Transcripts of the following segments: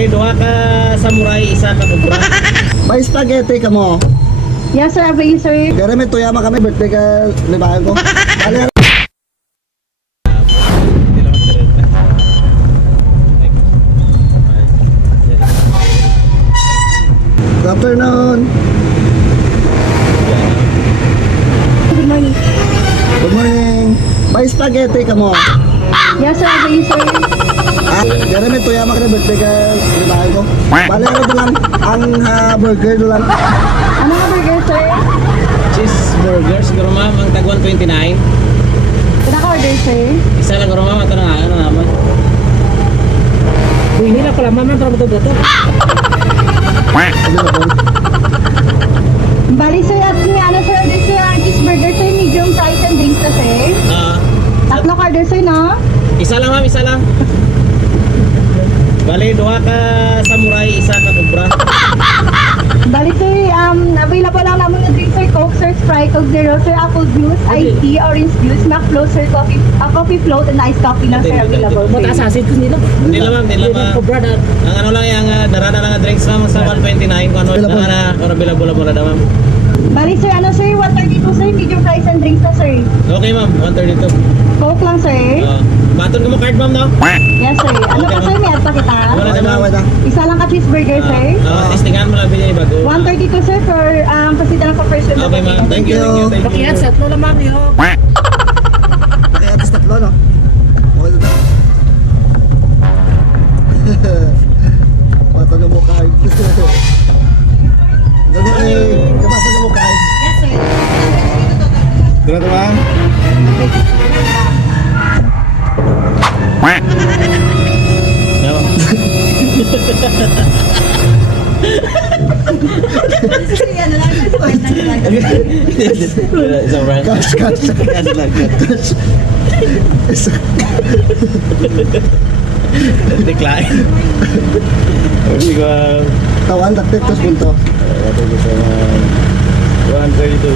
Bali, duha ka samurai, isa ka kubra. May spaghetti ka mo. Yes, sir. Avail, sir. Gara may tuyama kami, birthday ka, libahan ko. Bali, good afternoon. Good morning. Good morning. May spaghetti ka mo. Yes, sir. Avail, sir. Gara may tuyama kami, birthday ka, libahan ko. Bali, ano lang, ang burger lang. Ano nga burger, sir? Cheeseburger, siguro ma'am, ang tag 129. Pinaka-order, sir. Isa lang siguro ma'am, ito na nga, ano naman. Hindi na pala, ma'am, ang trabaho ito. Ano na po? Bali, sir. At nga, ano, sir? Order, sir. Ang cheeseburger, sir. Medium fries and drinks na, sir. Tatlo ka order, sir, no? Isa lang ma'am, isa lang. Bali, duha ka samurai, isa ka kubra. Bali, sir. Available lang naman yung drink, sir. Coke, sir. Sprite, Coke Zero, sir. Apple juice, iced tea, orange juice, Mac float, sir. Coffee float, and iced coffee lang, sir. Available, sir. Matasasin ko nila. Hindi lang ma'am, hindi lang ma'am. Ang ano lang yung darana lang nga drinks ma'am sa 129 kung ano na available mo na daw ma'am. Bali, sir. Ano, sir? 132, sir. Medium fries and drinks na, sir. Okay ma'am, 132. Coke lang, sir. Baton ko mo card ma'am no? Yes, sir. Ano Okay, pa, sir? May add pa kita? Wala na ma'am. Wala. Isa lang ka cheeseburger, sir. Testingan mo lang binili bago. 132, sir, for pasita lang sa first one. Okay ma'am, thank you, thank you, thank you. Pakiyat, setlo naman yun. Kaya atis tatlo, no? Okay na. Patano mo card. Kabasa mo card. Yes, sir. Tara ma'am. No. Ano lang, Isang brand. Cash. Cash lang. Decline. Hindi ko Tawan, taktik, tos punto. 132.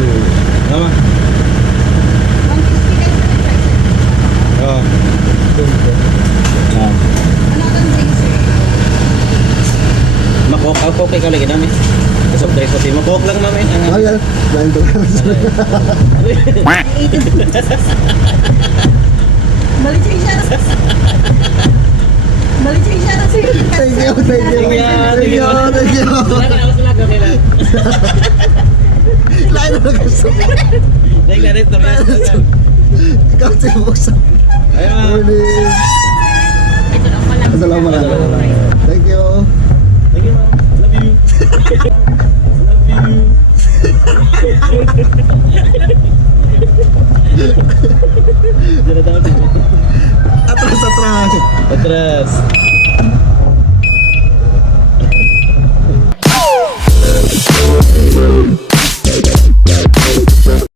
Tama? Oo. Makok, ako kay ikaw lagi namin. Kasok tayo ko si makok lang namin. Oh, yan. Blind to. Balik siya na. Balik siya na, sir. Thank you. Lain na gusto. Thank you, Rito. Ikaw si Bosa. Ayun ma'am. Morning. Assalamualaikum. Thank you. Thank you, ma'am. Love you. Love you. Atras. Atras.